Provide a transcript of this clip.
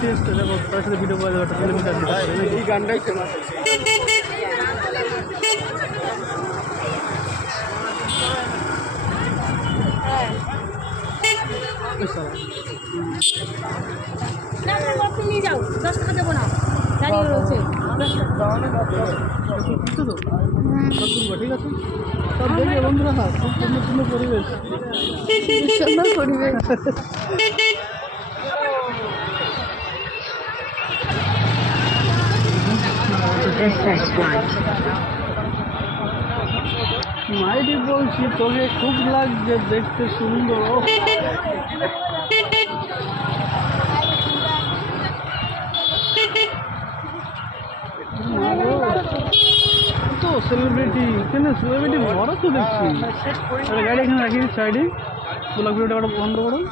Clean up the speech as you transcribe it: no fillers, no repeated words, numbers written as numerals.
Celebrity এসছে, দেখো তার সাথে ভিডিও করা যাবে, একটা সেলিব্রিটি এই গানটাই ফেমাস। নিয়ে যাও, 10 টাকা দেবো না, দাঁড়িয়ে রয়েছে। ঠিক আছে, সব দেখবে বন্ধুরা, খুব সুন্দর সুন্দর পরিবেশ, সুন্দর পরিবেশ। মাইরি বলছি তোকে খুব লাগছে দেখতে সুন্দর। তো সেলিব্রিটি কেন, সেলিব্রিটি বড় তো দেখছি। গাড়ি এখানে রাখি সাইডে, ব্লগ ভিডিওটা বন্ধ করুন।